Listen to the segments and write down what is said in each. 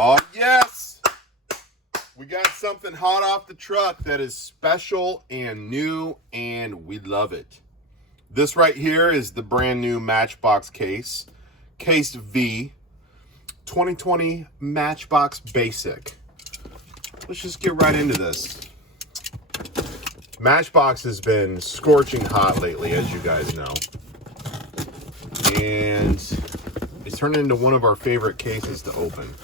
Oh, yes! We got something hot off the truck that is special and new, and we love it. This right here is the brand new Matchbox case V, 2020 Matchbox Basic. Let's just get right into this. Matchbox has been scorching hot lately, as you guys know. And it's turned into one of our favorite cases to open.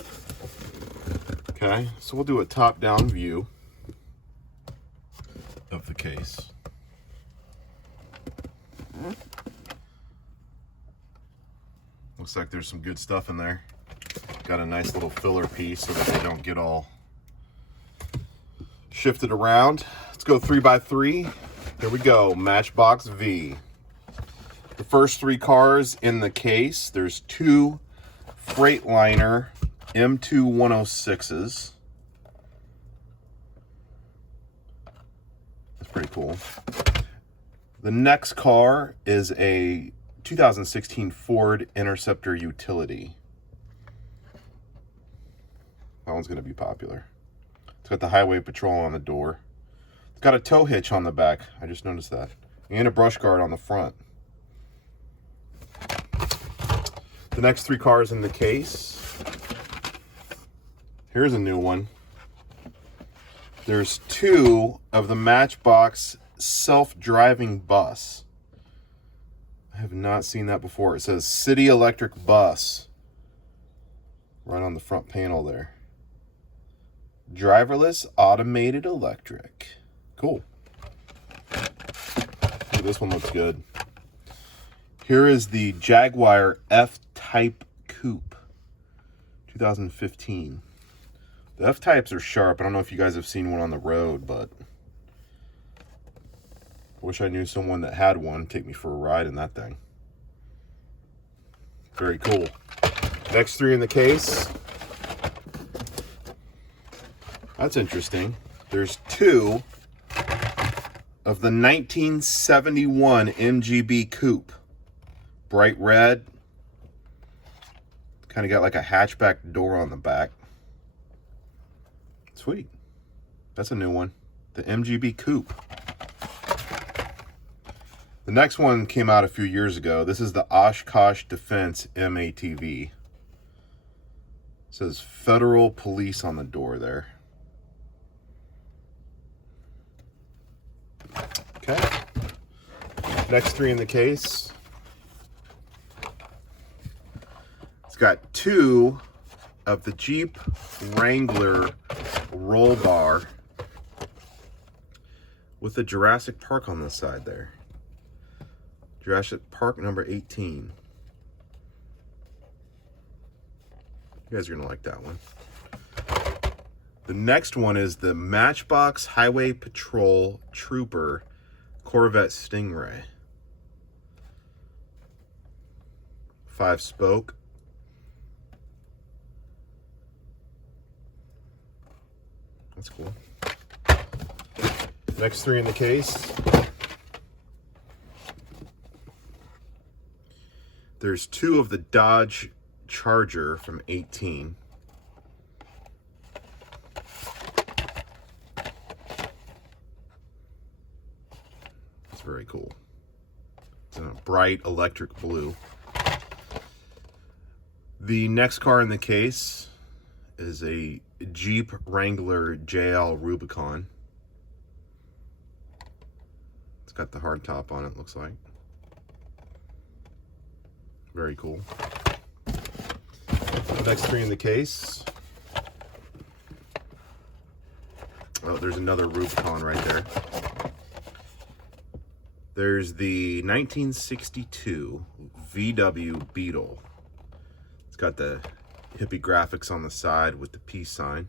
Okay, so we'll do a top-down view of the case. Looks like there's some good stuff in there. Got a nice little filler piece so that they don't get all shifted around. Let's go 3x3. Here we go, Matchbox V. The first three cars in the case, there's two Freightliner M2 106s. That's pretty cool. The next car is a 2016 Ford Interceptor Utility. That one's going to be popular. It's got the highway patrol on the door. It's got a tow hitch on the back. I just noticed that. And a brush guard on the front. The next three cars in the case. Here's a new one. There's two of the Matchbox self-driving bus. I have not seen that before. It says City Electric Bus right on the front panel there. Driverless automated electric. Cool. Ooh, this one looks good. Here is the Jaguar Ftype Coupe 2015. The F-Types are sharp. I don't know if you guys have seen one on the road, but I wish I knew someone that had one. Take me for a ride in that thing. Very cool. Next three in the case. That's interesting. There's two of the 1971 MGB Coupe. Bright red. Kind of got like a hatchback door on the back. Sweet. That's a new one. The MGB Coupe. The next one came out a few years ago. This is the Oshkosh Defense MATV. It says Federal Police on the door there. Okay. Next three in the case. It's got two of the Jeep Wrangler roll bar with the Jurassic Park on the side there. Jurassic Park number 18. You guys are gonna like that one. The next one is the Matchbox Highway Patrol Trooper Corvette Stingray. 5-spoke. That's cool. Next three in the case. There's two of the Dodge Charger from 18. It's very cool. It's in a bright electric blue. The next car in the case is a Jeep Wrangler JL Rubicon. It's got the hardtop on it, looks like. Very cool. The next three in the case. Oh, there's another Rubicon right there. There's the 1962 VW Beetle. It's got the hippie graphics on the side with the peace sign.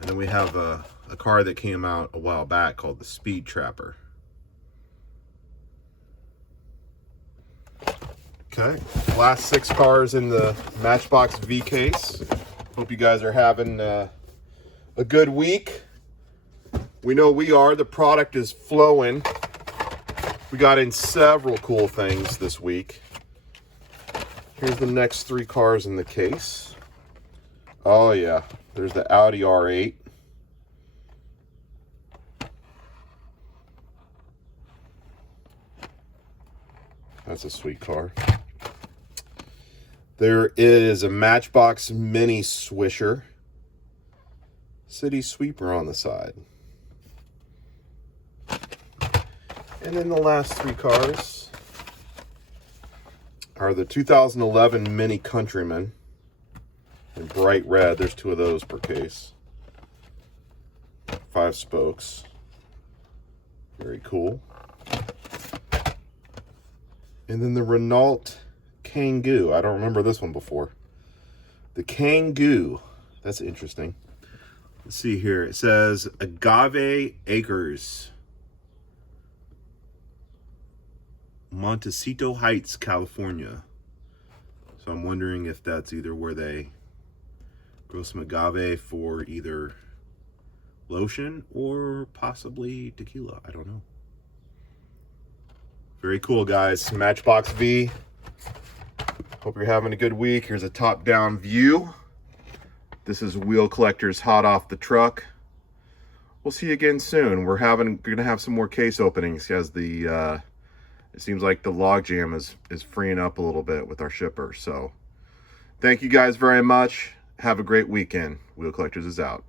And then we have a car that came out a while back called the Speed Trapper. Okay, last six cars in the Matchbox V case. Hope you guys are having a good week. We know we are. The product is flowing. We got in several cool things this week. Here's the next three cars in the case. Oh yeah, there's the Audi R8. That's a sweet car. There is a Matchbox Mini Swisher. City Sweeper on the side. And then the last three cars are the 2011 Mini Countryman in bright red. There's two of those per case. 5 spokes. Very cool. And then the Renault Kangoo. I don't remember this one before. The Kangoo. That's interesting. Let's see here. It says Agave Acres, Montecito Heights, California. So I'm wondering if that's either where they grow some agave for either lotion or possibly tequila. I don't know. Very cool, guys. Matchbox V. Hope you're having a good week. Here's a top-down view. This is Wheel Collectors hot off the truck. We'll see you again soon. We're gonna have some more case openings as the it seems like the logjam is freeing up a little bit with our shipper. So thank you guys very much. Have a great weekend. Wheel Collectors is out.